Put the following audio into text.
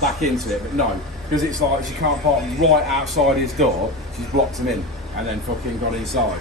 back into it, but no, because it's like she can't park right outside his door, she's blocked him in and then fucking gone inside.